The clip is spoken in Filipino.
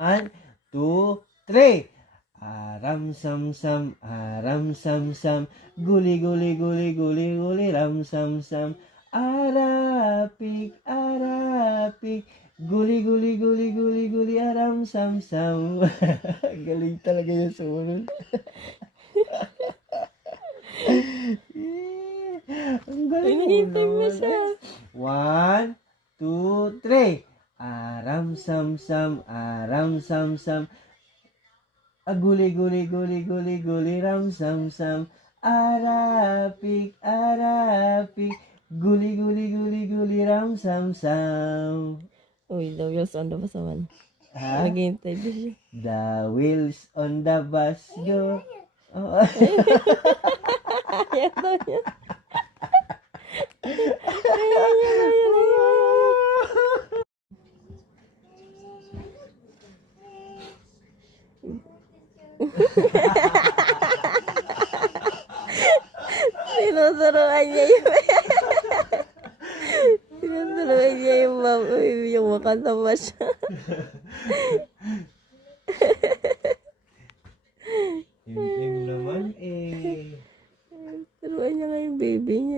1, 2, 3. Aram sam sam, guli guli guli guli guli, ram sam sam. Arapik, arapik, guli guli guli guli guli, aram sam sam. Galing talaga yung sumunod. Ang galing mo Hinihintay mo naman. siya. 1, 2, 3. Aram sam sam, guli guli guli guli guli, ram sam sam. Arapik, arapik, guli guli guli guli, ram sam sam. Uy, the wheels on the bus naman. Ha? Naghihintay din siya. The wheels on the bus go. Oh. Ayan daw niya. Sinusuruan niya sinusuruan niya yung makanta pa siya. Yung naman eh. Turuan niya nga yung baby niya.